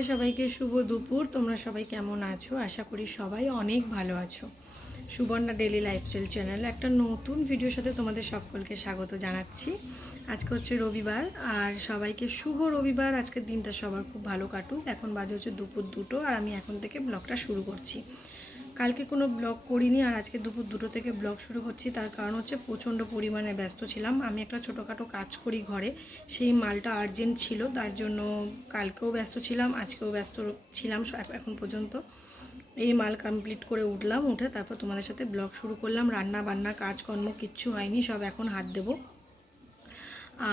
High সবাইকে শুভ দুপুর। তোমরা সবাই কেমন আছো? আশা করি সবাই অনেক ভালো আছো। সুবর্ণা ডেলি লাইফস্টাইল চ্যানেলে একটা নতুন ভিডিওর সাথে তোমাদের সকলকে স্বাগত জানাচ্ছি। আজকে হচ্ছে রবিবার, আর সবাইকে শুভ রবিবার। আজকের দিনটা সবার খুব ভালো কাটুক। এখন বাজে হচ্ছে দুপুর 2টো, আর আমি এখন থেকে ব্লগটা শুরু করছি। কালকে কোনো ব্লগ করিনি, আর আজকে দুপুর 2টো থেকে ব্লগ শুরু করছি। তার কারণ হচ্ছে প্রচণ্ড পরিমাণে ব্যস্ত ছিলাম। আমি একটা ছোটোখাটো কাজ করি ঘরে, সেই মালটা আর্জেন্ট ছিল, তার জন্য কালকেও ব্যস্ত ছিলাম, আজকেও ব্যস্ত ছিলাম এখন পর্যন্ত। এই মাল কমপ্লিট করে উঠলাম, উঠে তারপর তোমাদের সাথে ব্লগ শুরু করলাম। রান্না বান্না কাজকর্ম কিচ্ছু হয়নি, সব এখন হাত দেবো।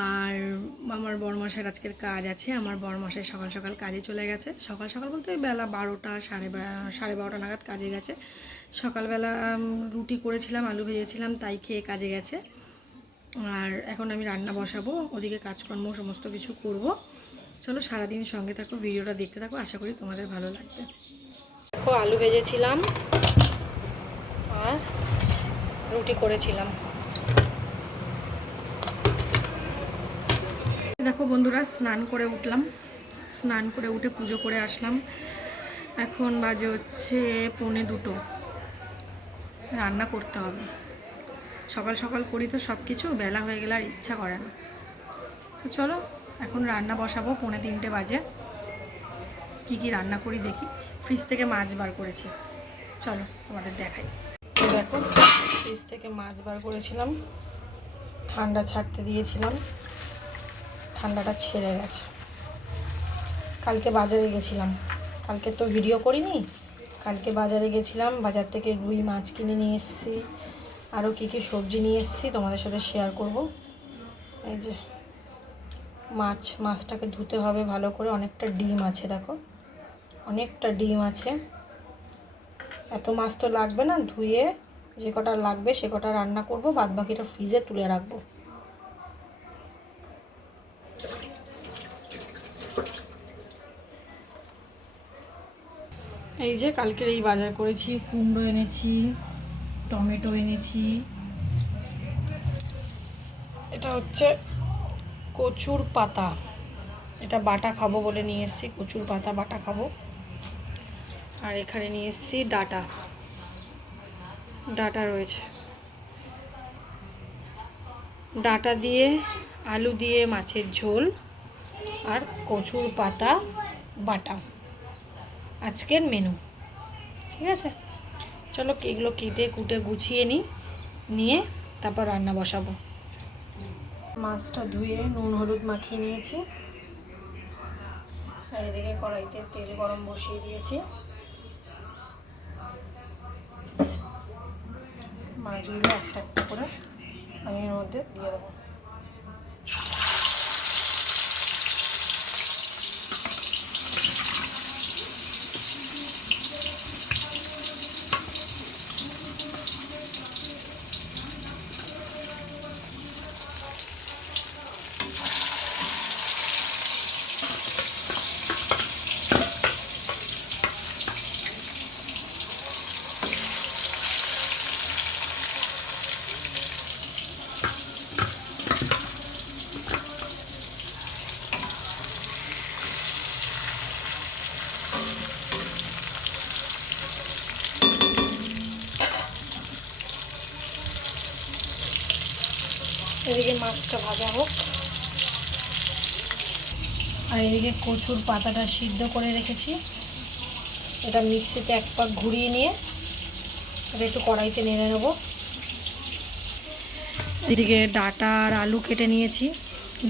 আর আমার বড়মশাইয়ের আজকের কাজ আছে। আমার বড়মশাই সকাল সকাল কাজে চলে গেছে। সকাল সকাল বলতে বেলা 12টা সাড়ে 12টা নাগাদ কাজে গেছে। সকালবেলা রুটি করেছিলাম, আলু ভেজেছিলাম, তাই খেয়ে কাজে গেছে। আর এখন আমি রান্না বসাবো, ওদিকে কাজকর্ম সমস্ত কিছু করব। চলো সারাদিন সঙ্গে থাকো, ভিডিওটা দেখতে থাকো, আশা করি তোমাদের ভালো লাগবে। দেখো আলু ভেজেছিলাম আর রুটি করেছিলাম। দেখো বন্ধুরা, স্নান করে উঠলাম, স্নান করে উঠে পুজো করে আসলাম। এখন বাজে হচ্ছে 1:45। রান্না করতে হবে, সকাল সকাল করি তো সব কিছু, বেলা হয়ে গেলে আর ইচ্ছা করে না। তো চলো এখন রান্না বসাবো। 2:45 বাজে। কি কি রান্না করি দেখি। ফ্রিজ থেকে মাছ বার করেছি, চলো তোমাদের দেখাই। দেখো ফ্রিজ থেকে মাছ বার করেছিলাম, ঠান্ডা ছাড়তে দিয়েছিলাম, ঠান্ডাটা ছেড়ে গেছে। কালকে বাজারে গেছিলাম, কালকে তো ভিডিও করিনি। কালকে বাজারে গেছিলাম, বাজার থেকে রুই মাছ কিনে নিয়ে এসেছি, আরও কী কী সবজি নিয়ে এসেছি তোমাদের সাথে শেয়ার করব। এই যে মাছটাকে ধুতে হবে ভালো করে। অনেকটা ডিম আছে, দেখো অনেকটা ডিম আছে। এত মাছ তো লাগবে না, ধুয়ে যে কটা লাগবে সে কটা রান্না করব, বাদ বাকিটা ফ্রিজে তুলে রাখবো। এই যে কালকের এই বাজার করেছি, কুমড়ো এনেছি, টমেটো এনেছি, এটা হচ্ছে কচুর পাতা, এটা বাটা খাবো বলে নিয়ে এসেছি, কচুর পাতা বাটা খাবো। আর এখানে নিয়ে এসেছি ডাটা রয়েছে, ডাটা দিয়ে আলু দিয়ে মাছের ঝোল আর কচুর পাতা বাটা আজকের মেনু। ঠিক আছে, চলো এগুলো কেটে কুটে গুছিয়ে নিয়ে তারপর রান্না বসাবো। মাছটা ধুয়ে নুন হলুদ মাখিয়ে নিয়েছি, আর এদিকে কড়াইতে তেল গরম বসিয়ে দিয়েছি। মাছগুলো একটা একটা করে আমি এর মধ্যে দিয়ে দেবো। এদিকে মাছটা ভাজা হোক, আর এদিকে কচুর পাতাটা সিদ্ধ করে রেখেছি। এটা মিক্সিতে এক পাক ঘুরিয়ে নিয়ে এটা একটু কড়াইতে নেড়ে নেব। এদিকে ডাটা আর আলু কেটে নিয়েছি,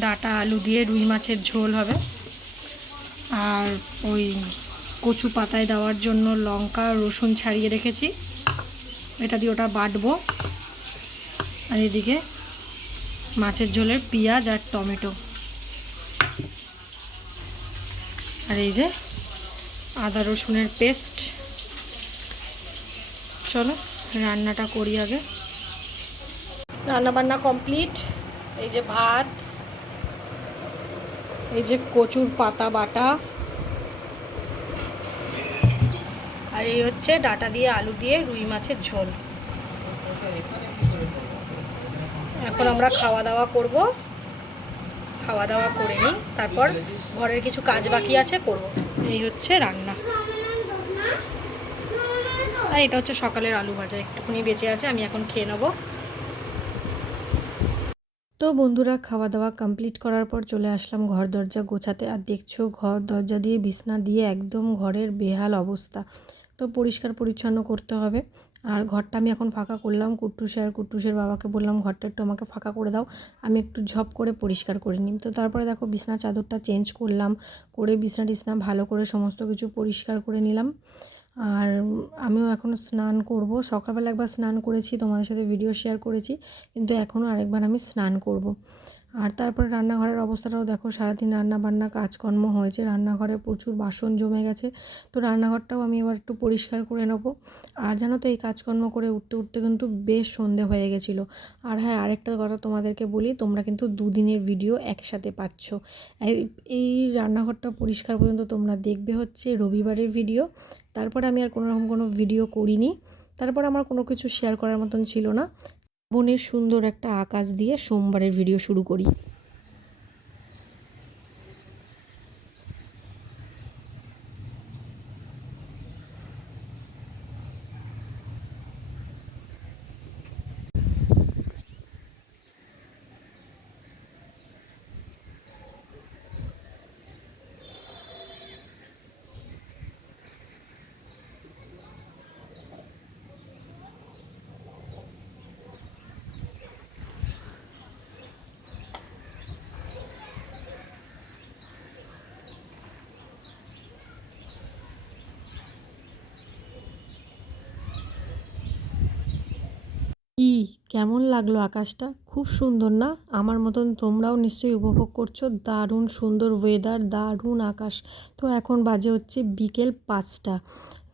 ডাটা আলু দিয়ে রুই মাছের ঝোল হবে। আর ওই কচু পাতায় দেওয়ার জন্য লঙ্কা রসুন ছাড়িয়ে রেখেছি, এটা দিয়ে ওটা বাটবো। আর এদিকে মাছের ঝোলের পেঁয়াজ আর টমেটো, আর এই যে আদা রসুনের পেস্ট। চলো রান্নাটা করি আগে। রান্না বান্না কমপ্লিট। এই যে ভাত, এই যে কচুর পাতা বাটা, আর এই হচ্ছে ডাটা দিয়ে আলু দিয়ে রুই মাছের ঝোল। এখন আমরা খাওয়া দাওয়া করব, খাওয়া দাওয়া করে নিই, তারপর ঘরের কিছু কাজ বাকি আছে করব। এই হচ্ছে রান্না। আর এটা হচ্ছে সকালের আলু ভাজা, একটুখানি বেঁচে আছে, আমি এখন খেয়ে নেবো। তো বন্ধুরা, খাওয়া দাওয়া কমপ্লিট করার পর চলে আসলাম ঘর দরজা গোছাতে। আর দেখছো ঘর দরজা দিয়ে বিছনা দিয়ে একদম ঘরের বেহাল অবস্থা। তো পরিষ্কার পরিচ্ছন্ন করতে হবে। আর ঘরটা আমি এখন ফাঁকা করলাম। কুট্টুসের বাবাকে বললাম ঘরটা একটু আমাকে ফাঁকা করে দাও, আমি একটু ঝপ করে পরিষ্কার করে নিই। তো তারপরে দেখো বিছনার চাদরটা চেঞ্জ করলাম, করে বিছনা টিছনা ভালো করে সমস্ত কিছু পরিষ্কার করে নিলাম। আর আমিও এখনও স্নান করব। সকালবেলা একবার স্নান করেছি, তোমাদের সাথে ভিডিও শেয়ার করেছি, কিন্তু এখনও আরেকবার আমি স্নান করব। আর তারপরে রান্নাঘরের অবস্থাটাও দেখো, সারাদিন রান্না বান্না কাজকর্ম হয়েছে, রান্নাঘরে প্রচুর বাসন জমে গেছে। তো রান্নাঘরটাও আমি এবার একটু পরিষ্কার করে নেব। আর জানো তো এই কাজকর্ম করে উঠতে উঠতে কিন্তু বেশ সন্ধে হয়ে গেছিলো। আর হ্যাঁ, আরেকটা কথা তোমাদেরকে বলি, তোমরা কিন্তু দুদিনের ভিডিও একসাথে পাচ্ছ। এই রান্নাঘরটা পরিষ্কার পর্যন্ত তোমরা দেখবে হচ্ছে রবিবারের ভিডিও। তারপরে আমি আর কোনোরকম কোনো ভিডিও করিনি। তারপর আমার কোনো কিছু শেয়ার করার মতন ছিল না। বনের সুন্দর একটা আকাশ দিয়ে সোমবারের ভিডিও শুরু করি। কি কেমন লাগলো আকাশটা? খুব সুন্দর না? আমার মতন তোমরাও নিশ্চয়ই উপভোগ করছো। দারুণ সুন্দর ওয়েদার, দারুণ আকাশ। তো এখন বাজে হচ্ছে বিকেল 5টা।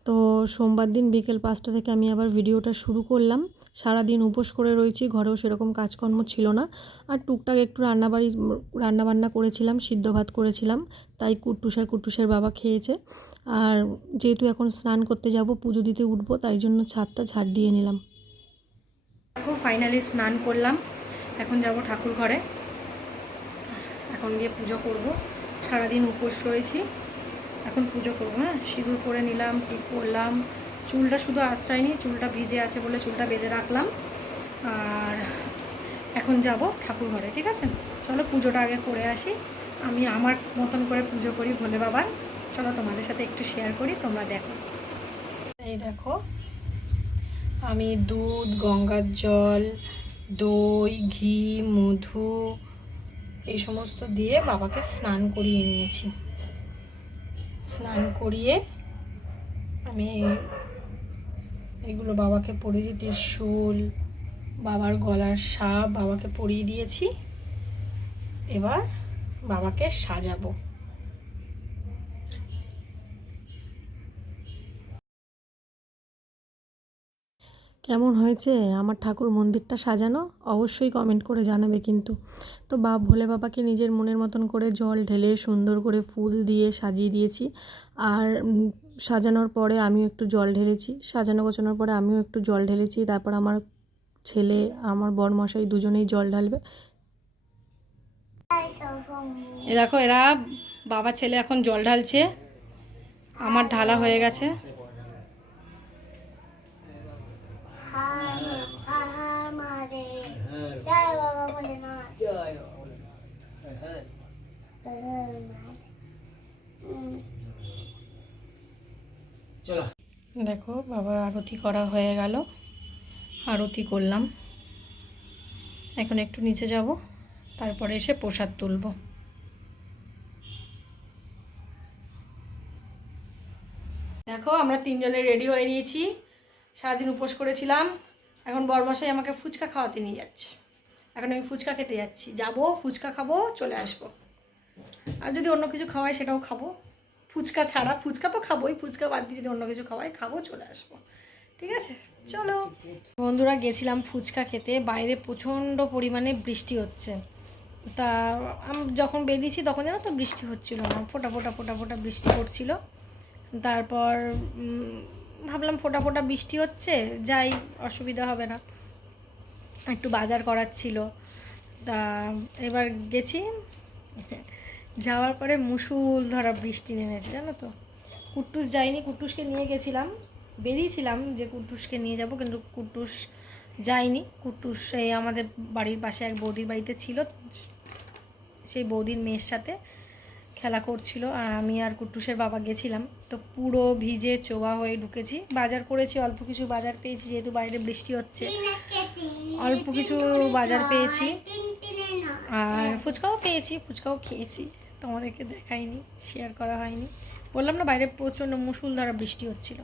তো সোমবার দিন বিকেল 5টা থেকে আমি আবার ভিডিওটা শুরু করলাম। সারাদিন উপোস করে রয়েছি, ঘরেও সেরকম কাজকর্ম ছিল না। আর টুকটাক একটু রান্নাবান্না করেছিলাম, সিদ্ধ ভাত করেছিলাম, তাই কুট্টুসের বাবা খেয়েছে। আর যেহেতু এখন স্নান করতে যাব, পুজো দিতে উঠবো, তাই জন্য ছাদটা ঝাড় দিয়ে নিলাম। দেখো ফাইনালি স্নান করলাম, এখন যাব ঠাকুর ঘরে, এখন গিয়ে পুজো করব। সারাদিন উপোস রয়েছি, এখন পুজো করবো। হ্যাঁ, সিঁদুর পরে নিলাম, টিপ পরলাম, চুলটা শুধু আশ্রয়নি, চুলটা ভিজে আছে বলে চুলটা বেঁধে রাখলাম। আর এখন যাব ঠাকুর ঘরে, ঠিক আছে? চলো পুজোটা আগে করে আসি। আমি আমার মতন করে পুজো করি ভোলে বাবার। চলো তোমাদের সাথে একটু শেয়ার করি, তোমরা দেখো। এই দেখো, আমি দুধ, গঙ্গার জল, দই, ঘি, মধু এই সমস্ত দিয়ে বাবাকে স্নান করিয়ে নিয়েছি। স্নান করিয়ে আমি এগুলো বাবাকে পরিয়ে, ত্রিশূল, বাবার গলার সাপ বাবাকে পরিয়ে দিয়েছি। এবার বাবাকে সাজাবো। কেমন হয়েছে আমার ঠাকুর মন্দিরটা সাজানো? অবশ্যই কমেন্ট করে জানাবে কিন্তু। তো ভোলে বাবাকে নিজের মনের মতন করে জল ঢেলে সুন্দর করে ফুল দিয়ে সাজিয়ে দিয়েছি। আর সাজানোর পরে আমিও একটু জল ঢেলেছি, সাজানো গোছানোর পরে আমিও একটু জল ঢেলেছি। তারপর আমার ছেলে, আমার বরমশাই দুজনেই জল ঢালবে। এ দেখো, এরা বাবা ছেলে এখন জল ঢালছে, আমার ঢালা হয়ে গেছে। দেখো বাবার আরতি করা হয়ে গেল, আরতি করলাম। এখন একটু নিচে যাব, তারপরে এসে প্রসাদ তুলব। দেখো আমরা তিনজনে রেডি হয়ে নিয়েছি, সারাদিন উপোস করেছিলাম। এখন বরমশাই আমাকে ফুচকা খাওয়াতে নিয়ে যাচ্ছে। এখন আমি ফুচকা খেতে যাচ্ছি, যাব ফুচকা খাবো, চলে আসবো। আর যদি অন্য কিছু খাওয়াই সেটাও খাবো, ফুচকা ছাড়া। ফুচকা তো খাবোই, ফুচকা বাদ দিয়ে যদি অন্য কিছু খাওয়াই খাবো, চলে আসবো। ঠিক আছে, চলো বন্ধুরা। গেছিলাম ফুচকা খেতে, বাইরে প্রচণ্ড পরিমাণে বৃষ্টি হচ্ছে। তা আমি যখন বেরিয়েছি তখন জানো তো বৃষ্টি হচ্ছিল না, ফোটা ফোটা ফোটা ফোটা বৃষ্টি পড়ছিল। তারপর ভাবলাম ফোটা ফোটা বৃষ্টি হচ্ছে, যাই, অসুবিধা হবে না। একটু বাজার করার ছিল, তা এবার গেছি। যাওয়ার পরে মুষুল ধরা বৃষ্টি নেমেছে, জানো তো। কুট্টুস যায়নি, কুট্টুসকে নিয়ে গেছিলাম, বেরিয়েছিলাম যে কুট্টুসকে নিয়ে যাব, কিন্তু কুট্টুস যায়নি। কুট্টুস এই আমাদের বাড়ির পাশে এক বৌদির বাড়িতে ছিল, সেই বৌদির মেয়ের সাথে খেলা করছিল, আর আমি আর কুট্টুসের বাবা গেছিলাম। তো পুরো ভিজে চোবা হয়ে ঢুকেছি। বাজার করেছি, অল্প কিছু বাজার পেয়েছি, যেহেতু বাইরে বৃষ্টি হচ্ছে অল্প কিছু বাজার পেয়েছি, আর ফুচকাও পেয়েছি, ফুচকাও খেয়েছি। তোমাদেরকে দেখাইনি, শেয়ার করা হয়নি। বললাম না বাইরে প্রচণ্ড মুষলধারা বৃষ্টি হচ্ছিল।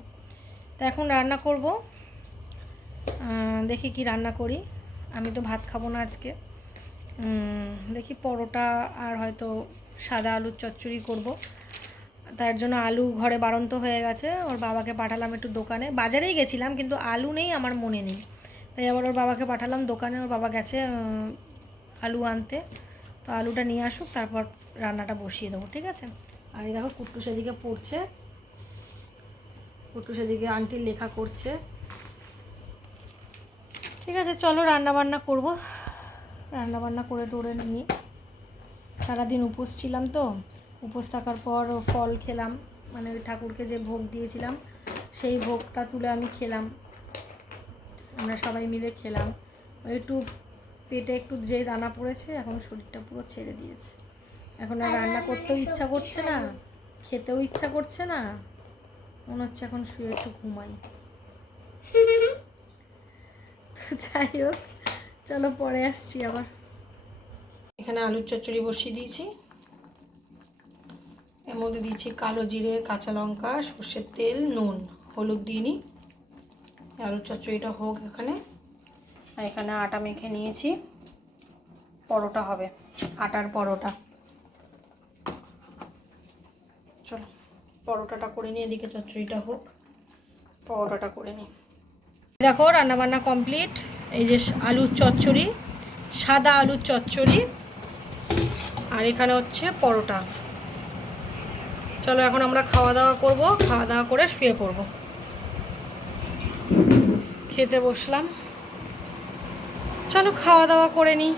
তো এখন রান্না করব, দেখি কি রান্না করি। আমি তো ভাত খাবো না আজকে, দেখি পরোটা আর হয়তো সাদা আলুর চচ্চড়ি করব। তার জন্য আলু ঘরে বাড়ন্ত হয়ে গেছে, ওর বাবাকে পাঠালাম একটু দোকানে। বাজারেই গেছিলাম কিন্তু আলু নেই, আমার মনে নেই, তাই আবার ওর বাবাকে পাঠালাম দোকানে। ওর বাবা গেছে আলু আনতে, তো আলুটা নিয়ে আসুক, তারপর রান্নাটা বসিয়ে দেবো, ঠিক আছে। আর এই দেখো কুট্টু সেদিকে পড়ছে, কুট্টু সেদিকে আন্টির লেখা করছে। ঠিক আছে, চলো রান্নাবান্না করব। রান্নাবান্না করে টোরে নিই। সারাদিন উপোস ছিলাম, তো উপোস থাকার পর ফল খেলাম, মানে ওই ঠাকুরকে যে ভোগ দিয়েছিলাম সেই ভোগটা তুলে আমি খেলাম, আমরা সবাই মিলে খেলাম। একটু পেটে একটু যে দানা পড়েছে, এখন শরীরটা পুরো ছেড়ে দিয়েছে। এখন আর রান্না করতেও ইচ্ছা করছে না, খেতেও ইচ্ছা করছে না, মনে হচ্ছে এখন শুয়ে একটু ঘুমাই। তো যাই হোক, চলো পরে আসছি আবার। এখানে আলুর চচ্চড়ি বসিয়ে দিয়েছি, এর মধ্যে দিয়েছি কালো জিরে, কাঁচা লঙ্কা, সর্ষের তেল, নুন, হলুদ দিইনি। আলুর চচ্চড়িটা হোক এখানে। আর এখানে আটা মেখে নিয়েছি, পরোটা হবে, আটার পরোটা। চলো পরোটাটা করে নিই, এদিকে চচ্চড়িটা হোক, পরোটাটা করে নিই। দেখো রান্নাবান্না কমপ্লিট। এই যে আলুর চচ্চড়ি, সাদা আলুর চচ্চড়ি, আর এখানে হচ্ছে পরোটা। চলো এখন আমরা খাওয়া দাওয়া করব, খাওয়া দাওয়া করে শুয়ে পড়ব। খেতে বসলাম, চলো খাওয়া দাওয়া করে নিই।